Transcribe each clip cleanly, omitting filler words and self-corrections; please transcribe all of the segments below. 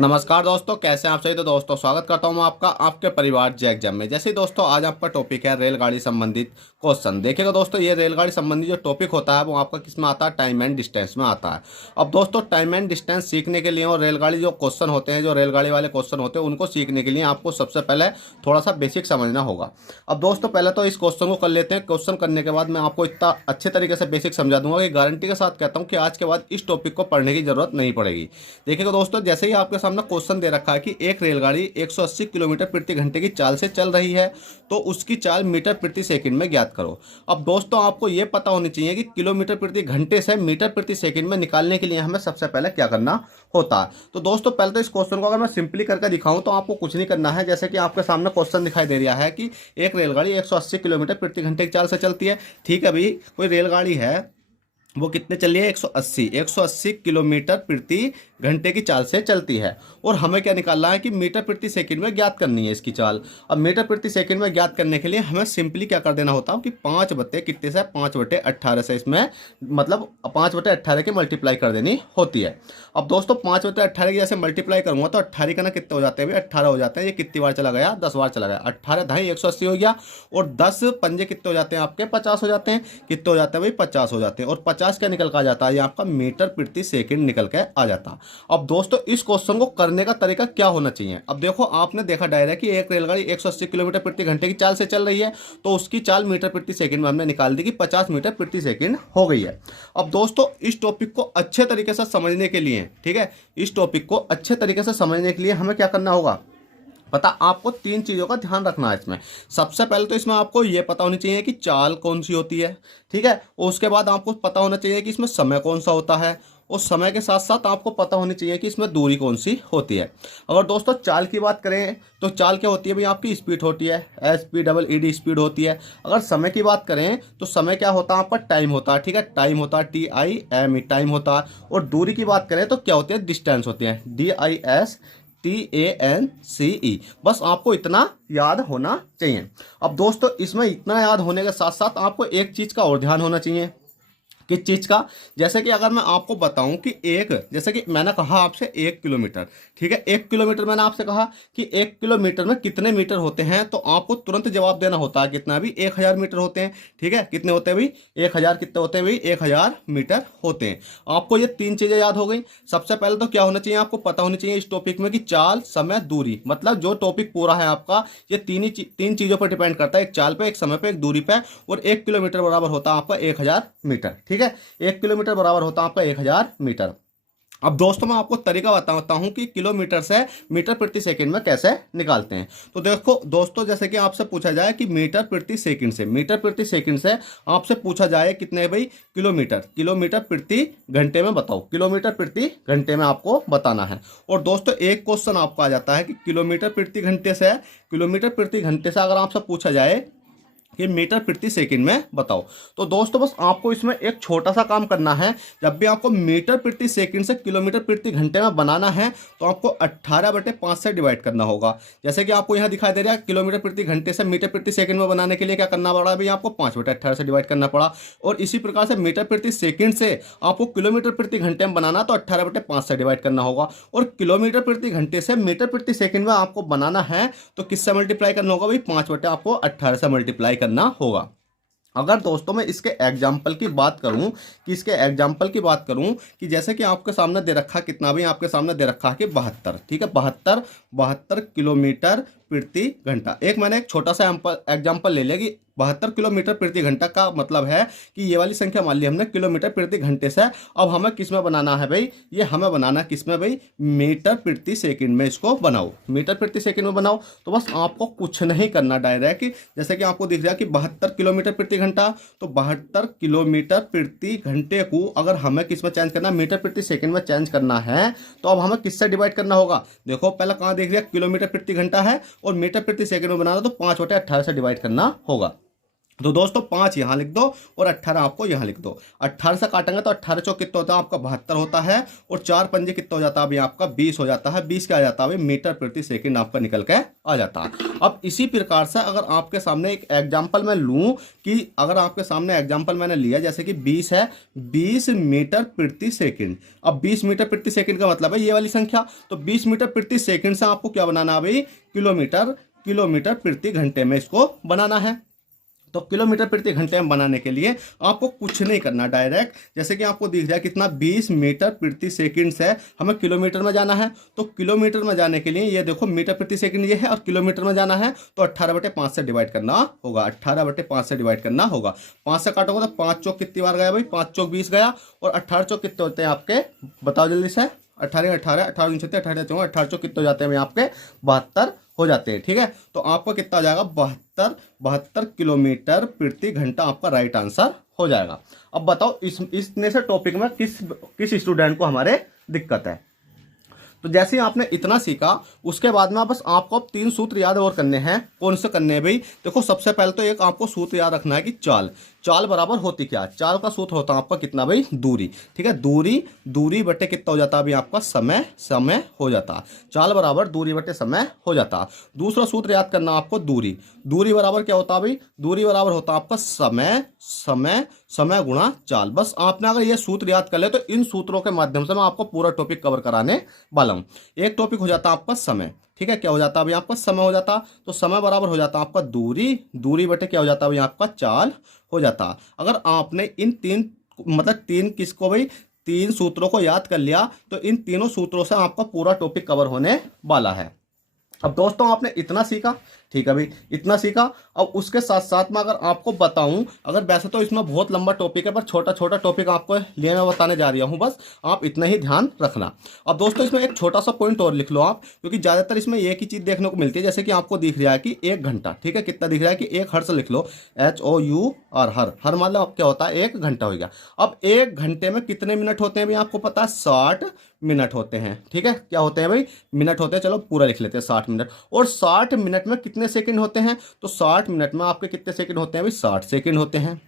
नमस्कार दोस्तों, कैसे हैं आप सही। तो दोस्तों स्वागत करता हूं मैं आपका आपके परिवार जे एग्जाम में। जैसे ही दोस्तों आज आपका टॉपिक है रेलगाड़ी संबंधित क्वेश्चन। देखिएगा दोस्तों, ये रेलगाड़ी संबंधी जो टॉपिक होता है वो आपका किस में आता है, टाइम एंड डिस्टेंस में आता है। अब दोस्तों टाइम एंड डिस्टेंस सीखने के लिए और रेलगाड़ी जो क्वेश्चन होते हैं, जो रेलगाड़ी वाले क्वेश्चन होते हैं, उनको सीखने के लिए आपको सबसे पहले थोड़ा सा बेसिक समझना होगा। अब दोस्तों पहले तो इस क्वेश्चन को कर लेते हैं। क्वेश्चन करने के बाद मैं आपको इतना अच्छे तरीके से बेसिक समझा दूंगा कि गारंटी के साथ कहता हूँ कि आज के बाद इस टॉपिक को पढ़ने की जरूरत नहीं पड़ेगी। देखिएगा दोस्तों, जैसे ही आपके सामने क्वेश्चन दे रखा है कि एक रेलगाड़ी 180 किलोमीटर प्रति घंटे की चाल से चल रही है तो उसकी चाल मीटर प्रति सेकंड में ज्ञात करो। अब दोस्तों आपको यह पता होनी चाहिए कि किलोमीटर प्रति घंटे से मीटर प्रति सेकंड में निकालने के लिए हमें सबसे पहले क्या करना होता है। तो दोस्तों पहले तो इस क्वेश्चन को अगर मैं सिंपली करके दिखाऊं तो आपको कुछ नहीं करना है। जैसे कि आपके सामने क्वेश्चन दिखाई दे रहा है कि एक रेलगाड़ी 180 किलोमीटर प्रति घंटे की चाल से चलती है। ठीक है भाई, कोई रेलगाड़ी है वो कितने चल रही है, 180 किलोमीटर प्रति घंटे की चाल से चलती है और हमें क्या निकालना है कि मीटर प्रति सेकंड में ज्ञात करनी है इसकी चाल। अब मीटर प्रति सेकंड में ज्ञात करने के लिए हमें सिंपली क्या कर देना होता है कि 5 बटे कितने से 5/18 से इसमें मतलब 5/18 की मल्टीप्लाई कर देनी होती है। अब दोस्तों 5/18 की जैसे मल्टीप्लाई करूंगा तो 18 का ना कितने हो जाते हैं भाई, 18 हो जाते हैं। ये कितनी बार चला गया, 10 बार चला गया। 18 ढाई 180 हो गया और 10 पंजे कितने हो जाते हैं आपके, 50 हो जाते हैं। कितने हो जाते हैं भाई, 50 हो जाते हैं। और 50 क्या निकल के आ जाता है, ये आपका मीटर प्रति सेकंड निकल के आ जाता है। अब दोस्तों इस क्वेश्चन को करने का तरीका क्या होना चाहिए। अब देखो आपने देखा डायरेक्ट कि एक रेलगाड़ी 180 किलोमीटर प्रति घंटे की चाल से चल रही है तो उसकी चाल मीटर प्रति सेकंड में हमने निकाल दी कि 50 मीटर प्रति सेकंड हो गई है। अब दोस्तों इस टॉपिक को अच्छे तरीके से समझने के लिए, ठीक है, इस टॉपिक को अच्छे तरीके से समझने के लिए हमें क्या करना होगा पता, आपको 3 चीज़ों का ध्यान रखना है इसमें। सबसे पहले तो इसमें आपको ये पता होनी चाहिए कि चाल कौन सी होती है, ठीक है। और उसके बाद आपको पता होना चाहिए कि इसमें समय कौन सा होता है और समय के साथ साथ आपको पता होनी चाहिए कि इसमें दूरी कौन सी होती है। अगर दोस्तों चाल की बात करें तो चाल क्या होती है भाई, आपकी स्पीड होती है, SPEED स्पीड होती है। अगर समय की बात करें तो समय क्या होता है, आपका टाइम होता है, ठीक है, टाइम होता है, TIME टाइम होता है। और दूरी की बात करें तो क्या होती है, डिस्टेंस होती है, DISTANCE। बस आपको इतना याद होना चाहिए। अब दोस्तों इसमें इतना याद होने के साथ साथ आपको एक चीज़ का और ध्यान होना चाहिए। किस चीज़ का, जैसे कि अगर मैं आपको बताऊं कि जैसे कि मैंने कहा आपसे 1 किलोमीटर, ठीक है, 1 किलोमीटर मैंने आपसे कहा कि 1 किलोमीटर में कितने मीटर होते हैं तो आपको तुरंत जवाब देना होता है कितना भी, 1000 मीटर होते हैं। ठीक है, कितने होते हैं भाई, 1000। कितने होते हैं भाई, 1000 मीटर होते हैं। आपको ये 3 चीज़ें याद हो गई। सबसे पहले तो क्या होना चाहिए, आपको पता होनी चाहिए इस टॉपिक में कि चाल, समय, दूरी, मतलब जो टॉपिक पूरा है आपका ये 3 चीज़ों पर डिपेंड करता है, एक चाल पे, एक समय पे, एक दूरी पे। और 1 किलोमीटर बराबर होता है आपका 1000 मीटर, ठीक है। 1 किलोमीटर बराबर होता है आपका 1000 मीटर। अब दोस्तों मैं आपको तरीका बताता हूं कि किलोमीटर से मीटर प्रति सेकंड में कैसे निकालते हैं। तो देखो दोस्तों, जैसे कि आपसे पूछा जाए कि मीटर प्रति सेकंड से आपसे पूछा जाए कितने भाई, किलोमीटर प्रति घंटे में बताओ, किलोमीटर प्रति घंटे में आपको बताना है। और दोस्तों एक क्वेश्चन आपको आ जाता है कि किलोमीटर प्रति घंटे से अगर आपसे पूछा जाए कि मीटर प्रति सेकंड में बताओ। तो दोस्तों बस आपको इसमें एक छोटा सा काम करना है। जब भी आपको मीटर प्रति सेकंड से किलोमीटर प्रति घंटे में बनाना है तो आपको 18/5 से डिवाइड करना होगा। जैसे कि आपको यहाँ दिखाई दे रहा है किलोमीटर प्रति घंटे से मीटर प्रति सेकंड में बनाने के लिए क्या करना पड़ा भाई, आपको 5/18 से डिवाइड करना पड़ा। और इसी प्रकार से मीटर प्रति सेकंड से आपको किलोमीटर प्रति घंटे में बनाना तो 18/5 से डिवाइड करना होगा। और किलोमीटर प्रति घंटे से मीटर प्रति सेकंड में आपको बनाना है तो किससे मल्टीप्लाई करना होगा भाई, 5/18 से मल्टीप्लाई करना होगा। अगर दोस्तों मैं इसके एग्जाम्पल की बात करूं कि जैसे कि आपके सामने दे रखा कितना भी, आपके सामने दे रखा है कि 72, ठीक है, 72 किलोमीटर प्रति घंटा। मैंने एक छोटा सा एग्जाम्पल ले लिया कि 72 किलोमीटर प्रति घंटा का मतलब है कि ये वाली संख्या मान ली हमने किलोमीटर प्रति घंटे से। अब हमें किस में बनाना है भाई, ये हमें बनाना है किस में भाई, मीटर प्रति सेकंड में। इसको बनाओ मीटर प्रति सेकंड में बनाओ। तो बस आपको कुछ नहीं करना, डायरेक्ट जैसे कि आपको दिख रहा है कि 72 किलोमीटर प्रति घंटा, तो 72 किलोमीटर प्रति घंटे को अगर हमें किस में चेंज करना है, मीटर प्रति सेकंड में चेंज करना है तो अब हमें किससे डिवाइड करना होगा। देखो पहले कहाँ देख रहा है, किलोमीटर प्रति घंटा है और मीटर प्रति सेकंड में बनाना तो 5/18 से डिवाइड करना होगा। तो दोस्तों 5 यहाँ लिख दो और 18 आपको यहाँ लिख दो। 18 से काटेंगे तो 18 चौक कितना होता है आपका 72 होता है, और 4 पंजे कितना हो जाता है अभी आपका 20 हो जाता है। 20 क्या आ जाता है अभी मीटर प्रति सेकंड आपका निकल के आ जाता है। अब इसी प्रकार से अगर आपके सामने एक एग्जाम्पल मैं लूँ, कि अगर आपके सामने एग्जाम्पल मैंने लिया जैसे कि 20 है, 20 मीटर प्रति सेकंड। अब 20 मीटर प्रति सेकंड का मतलब है ये वाली संख्या, तो 20 मीटर प्रति सेकंड से आपको क्या बनाना है भाई, किलोमीटर प्रति घंटे में इसको बनाना है। तो किलोमीटर प्रति घंटे में बनाने के लिए आपको कुछ नहीं करना, डायरेक्ट जैसे कि आपको दिख जाए कितना 20 मीटर प्रति सेकंड से हमें किलोमीटर में जाना है। तो किलोमीटर में जाने के लिए ये देखो मीटर प्रति सेकंड ये है, और किलोमीटर में जाना है तो 18/5 से डिवाइड करना होगा। 18/5 से डिवाइड करना होगा। 5 से काटोगे तो 5 चौक कितनी बार गया भाई, 5 चौक 20 गया, और 18 चौक कितने होते हैं आपके, बताओ जल्दी से। 18 18 18 19 18 18 चौक कितने हो जाते हैं भाई आपके, 72 हो जाते हैं। ठीक है, तो आपको कितना हो जाएगा, 72 किलोमीटर प्रति घंटा आपका राइट आंसर हो जाएगा। अब बताओ इसने से टॉपिक में किस स्टूडेंट को हमारे दिक्कत है। तो जैसे ही आपने इतना सीखा, उसके बाद में बस आपको अब 3 सूत्र याद और करने हैं। कौन से करने हैं भाई, देखो सबसे पहले तो एक आपको सूत्र याद रखना है कि चाल बराबर होती क्या। चाल का सूत्र होता है आपका कितना भाई, दूरी। ठीक है, दूरी बटे कितना हो जाता है अभी आपका, समय हो जाता। चाल बराबर दूरी बटे समय हो जाता। दूसरा सूत्र याद करना आपको, दूरी बराबर क्या होता है भाई, दूरी बराबर होता है आपका समय गुणा चाल। बस आपने अगर ये सूत्र याद कर ले तो इन सूत्रों के माध्यम से मैं आपको पूरा टॉपिक कवर कराने वाला हूं। एक टॉपिक हो जाता है आपका समय। ठीक है, क्या हो जाता है अभी आपका, समय हो जाता। तो समय बराबर हो जाता है आपका दूरी बटे क्या हो जाता है अभी आपका, चाल हो जाता। अगर आपने इन तीन किसको भाई, 3 सूत्रों को याद कर लिया तो इन तीनों सूत्रों से आपका पूरा टॉपिक कवर होने वाला है। अब दोस्तों आपने इतना सीखा, ठीक है भाई, इतना सीखा। अब उसके साथ साथ में अगर आपको बताऊं, अगर वैसे तो इसमें बहुत लंबा टॉपिक है, पर छोटा छोटा टॉपिक आपको लिए मैं बताने जा रहा हूं, बस आप इतना ही ध्यान रखना। अब दोस्तों इसमें एक छोटा सा पॉइंट और लिख लो आप, क्योंकि ज़्यादातर इसमें एक ही चीज़ देखने को मिलती है। जैसे कि आपको दिख रहा है कि 1 घंटा, ठीक है, कितना दिख रहा है कि 1 हर्ष लिख लो, HOUR, हर मतलब क्या होता है, 1 घंटा हो गया। अब 1 घंटे में कितने मिनट होते हैं भाई आपको पता है, 60 मिनट होते हैं। ठीक है, क्या होते हैं भाई, मिनट होते हैं। चलो पूरा लिख लेते हैं, 60 मिनट। और 60 मिनट में कितने सेकंड होते हैं, तो 60 मिनट में आपके कितने सेकंड होते हैं भाई, 60 सेकंड होते हैं।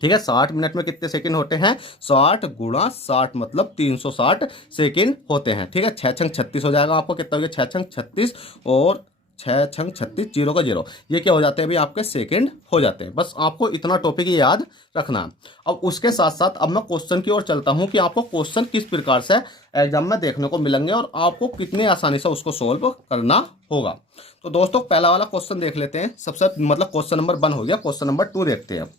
ठीक है, 60 मिनट में कितने सेकंड होते हैं, 60 गुणा 60 मतलब 360 सेकंड होते हैं। ठीक है, 6 छंग 36 हो जाएगा आपको, कितना हो गया, 6 छंग 36 और 6 छंग 36, 0 का 0, ये क्या हो जाते हैं अभी आपके, सेकंड हो जाते हैं। बस आपको इतना टॉपिक याद रखना। अब उसके साथ साथ अब मैं क्वेश्चन की ओर चलता हूं कि आपको क्वेश्चन किस प्रकार से एग्जाम में देखने को मिलेंगे और आपको कितने आसानी से उसको सोल्व करना होगा। तो दोस्तों पहला वाला क्वेश्चन देख लेते हैं। सबसे मतलब क्वेश्चन नंबर 1 हो गया, क्वेश्चन नंबर 2 देखते हैं।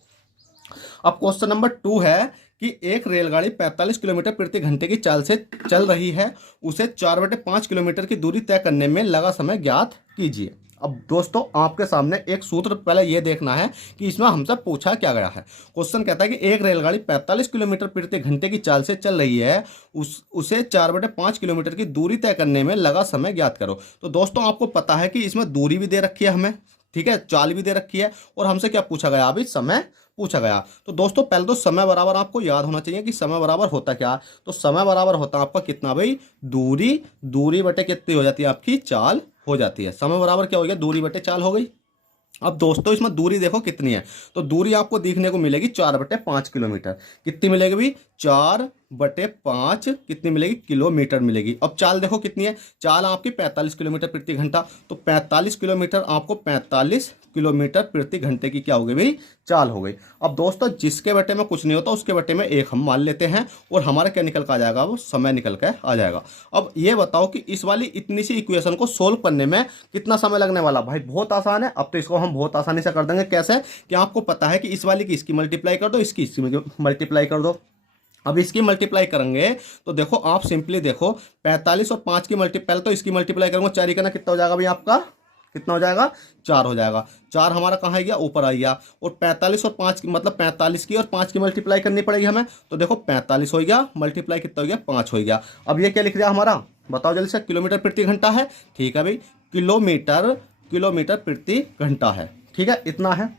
अब क्वेश्चन नंबर 2 है कि एक रेलगाड़ी 45 किलोमीटर प्रति घंटे की चाल से चल रही है, उसे 4/5 किलोमीटर की दूरी तय करने में लगा समय ज्ञात कीजिए। अब दोस्तों आपके सामने एक सूत्र पहले ये देखना है कि इसमें हमसे पूछा क्या गया है। क्वेश्चन कहता है कि एक रेलगाड़ी 45 किलोमीटर प्रति घंटे की चाल से चल रही है, उसे 4/5 किलोमीटर की दूरी तय करने में लगा समय ज्ञात करो। तो दोस्तों आपको पता है कि इसमें दूरी भी दे रखी है हमें, ठीक है, चाल भी दे रखी है, और हमसे क्या पूछा गया अभी, समय पूछा गया। तो दोस्तों पहले तो समय बराबर आपको याद होना चाहिए कि समय बराबर होता क्या। तो समय बराबर होता आपका कितना भाई, दूरी बटे कितनी हो जाती है आपकी, चाल हो जाती है। समय बराबर क्या हो गया, दूरी बटे चाल हो गई। अब दोस्तों इसमें दूरी देखो कितनी है, तो दूरी आपको देखने को मिलेगी 4/5 किलोमीटर। कितनी मिलेगी भी, 4/5 कितनी मिलेगी, किलोमीटर मिलेगी। अब चाल देखो कितनी है, चाल आपकी 45 किलोमीटर प्रति घंटा। तो 45 किलोमीटर आपको 45 किलोमीटर प्रति घंटे की क्या हो गई भाई, चाल हो गई। अब दोस्तों जिसके बटे में कुछ नहीं होता उसके बटे में 1 हम मान लेते हैं, और हमारा क्या निकल कर आ जाएगा, वो समय निकल कर आ जाएगा। अब ये बताओ कि इस वाली इतनी सी इक्वेशन को सोल्व करने में कितना समय लगने वाला। भाई बहुत आसान है। अब तो इसको हम बहुत आसानी से कर देंगे। कैसे, कि आपको पता है कि इस वाली की इसकी मल्टीप्लाई कर दो, इसकी मल्टीप्लाई कर दो। अब इसकी मल्टीप्लाई करेंगे तो देखो आप सिंपली देखो, 45 और 5 की मल्टीप्लाई, तो इसकी मल्टीप्लाई करूंगा 4 करना, कितना हो जाएगा भाई आपका, कितना हो जाएगा, 4 हो जाएगा। 4 हमारा कहाँ है गया, ऊपर आ गया। और 45 और 5 की मतलब 45 की और 5 की मल्टीप्लाई करनी पड़ेगी हमें। तो देखो 45 हो गया, मल्टीप्लाई कितना हो गया, 5 हो गया। अब ये क्या लिख रहा है हमारा, बताओ जल्दी से, किलोमीटर प्रति घंटा है। ठीक है भाई, किलोमीटर प्रति घंटा है। ठीक है, इतना है।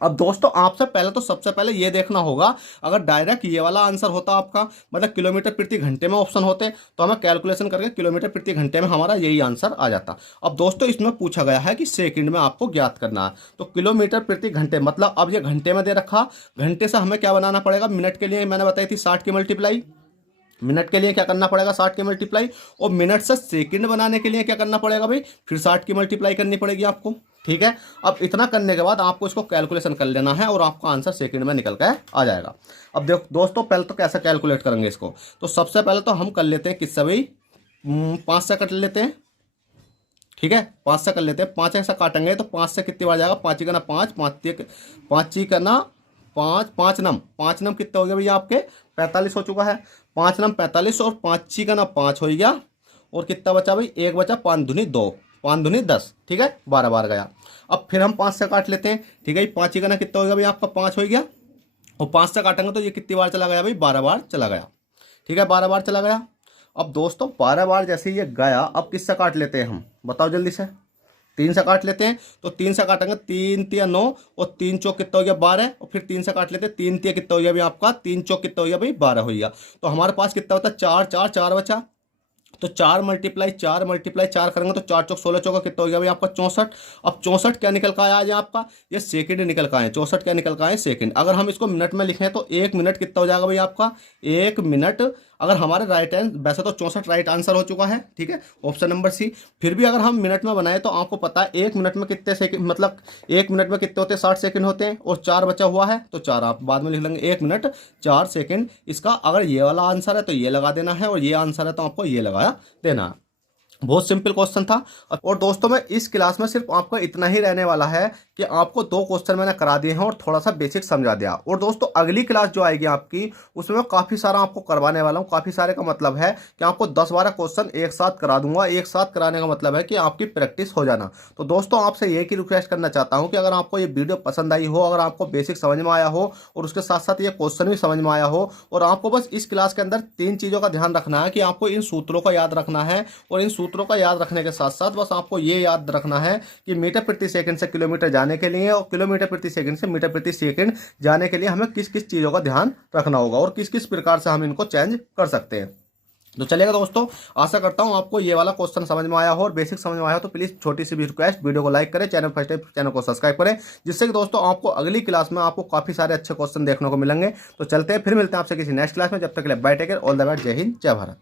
अब दोस्तों आपसे पहले तो सबसे पहले ये देखना होगा, अगर डायरेक्ट ये वाला आंसर होता आपका, मतलब किलोमीटर प्रति घंटे में ऑप्शन होते, तो हमें कैलकुलेशन करके किलोमीटर प्रति घंटे में हमारा यही आंसर आ जाता। अब दोस्तों इसमें पूछा गया है कि सेकंड में आपको ज्ञात करना है, तो किलोमीटर प्रति घंटे मतलब अब ये घंटे में दे रखा, घंटे से हमें क्या बनाना पड़ेगा, मिनट के लिए मैंने बताई थी 60 की मल्टीप्लाई, मिनट के लिए क्या करना पड़ेगा 60 की मल्टीप्लाई, और मिनट से सेकंड बनाने के लिए क्या करना पड़ेगा भाई, फिर 60 की मल्टीप्लाई करनी पड़ेगी आपको। ठीक है, अब इतना करने के बाद आपको इसको कैलकुलेशन कर लेना है और आपका आंसर सेकंड में निकल के आ जाएगा। अब देखो दोस्तों पहले तो कैसे कैलकुलेट करेंगे इसको, तो सबसे पहले तो हम कर लेते हैं किससे भाई, 5 से कट लेते हैं। ठीक है, 5 से कर लेते हैं, 5 ऐसा काटेंगे तो 5 से कितनी बार जाएगा, 5 का ना 5, 5 का ना 5, 5 नम कितने हो गए भैया आपके, 45 हो चुका है, 5 नम 45 और 5 का ना 5 हो गया, और कितना बचा भाई, एक बचा, 5 दूनी 2, 5 दूनी 10। ठीक है, 12 बार गया। अब फिर हम 5 से काट लेते हैं। ठीक है, 5 का ना कितना हो गया भाई आपका, 5 हो गया, और 5 से काटेंगे तो ये कितनी बार चला गया भाई, 12 बार चला गया। ठीक है, 12 बार चला गया। अब दोस्तों 12 बार जैसे ये गया, अब किससे काट लेते हैं हम, बताओ जल्दी से, 3 से काट लेते हैं। तो 3 से काटेंगे, 3 तिया 9, और 3 चौक कितना हो गया 12, और फिर 3 से काट लेते हैं, 3 तिया कितना हो गया भाई आपका, 3 चौक कितना हो गया भाई 12 हो गया। तो हमारे पास कितना होता है, 4 4 4 बचा, तो 4 करेंगे तो 4 चौक 16, चौका कितना हो गया भाई आपका 64। अब 64 क्या निकल का आया आज आपका, ये सेकंड निकल का है, 64 क्या निकल का है सेकंड। अगर हम इसको मिनट में लिखें तो 1 मिनट कितना हो जाएगा भाई आपका, 1 मिनट। अगर हमारे राइट हैंड, वैसे तो 64 राइट आंसर हो चुका है, ठीक है, ऑप्शन नंबर सी। फिर भी अगर हम मिनट में बनाए तो आपको पता है 1 मिनट में कितने सेकंड, मतलब 1 मिनट में कितने होते हैं, 60 सेकंड होते हैं, और 4 बचा हुआ है तो 4 आप बाद में लिख लेंगे, 1 मिनट 4 सेकंड। इसका अगर ये वाला आंसर है तो ये लगा देना है, और ये आंसर है तो आपको ये लगा देना है। बहुत सिंपल क्वेश्चन था। और दोस्तों मैं इस क्लास में सिर्फ आपको इतना ही रहने वाला है कि आपको 2 क्वेश्चन मैंने करा दिए हैं और थोड़ा सा बेसिक समझा दिया। और दोस्तों अगली क्लास जो आएगी आपकी, उसमें मैं काफ़ी सारा आपको करवाने वाला हूँ। काफ़ी सारे का मतलब है कि आपको 10-12 क्वेश्चन एक साथ करा दूंगा। एक साथ कराने का मतलब है कि आपकी प्रैक्टिस हो जाना। तो दोस्तों आपसे ये की रिक्वेस्ट करना चाहता हूँ कि अगर आपको ये वीडियो पसंद आई हो, अगर आपको बेसिक समझ में आया हो, और उसके साथ साथ ये क्वेश्चन भी समझ में आया हो, और आपको बस इस क्लास के अंदर 3 चीज़ों का ध्यान रखना है कि आपको इन सूत्रों का याद रखना है, और इन सूत्रों का याद रखने के साथ साथ बस आपको ये याद रखना है कि मीटर प्रति सेकंड से किलोमीटर जाने के लिए, और किलोमीटर प्रति सेकंड से मीटर प्रति सेकंड जाने के लिए हमें किस किस चीज़ों का ध्यान रखना होगा, और किस किस प्रकार से हम इनको चेंज कर सकते हैं। तो चलेगा दोस्तों, आशा करता हूं आपको ये वाला क्वेश्चन समझ में आया हो और बेसिक समझ में आया हो। तो प्लीज़ छोटी सी भी रिक्वेस्ट, वीडियो को लाइक करें, चैनल फर्स्ट टाइम चैनल को सब्सक्राइब करें, जिससे कि दोस्तों आपको अगली क्लास में आपको काफ़ी सारे अच्छे क्वेश्चन देखने को मिलेंगे। तो चलते हैं, फिर मिलते हैं आपसे किसी नेक्स्ट क्लास में। जब तक के लिए bye, take care, all the best, जय हिंद, जय भारत।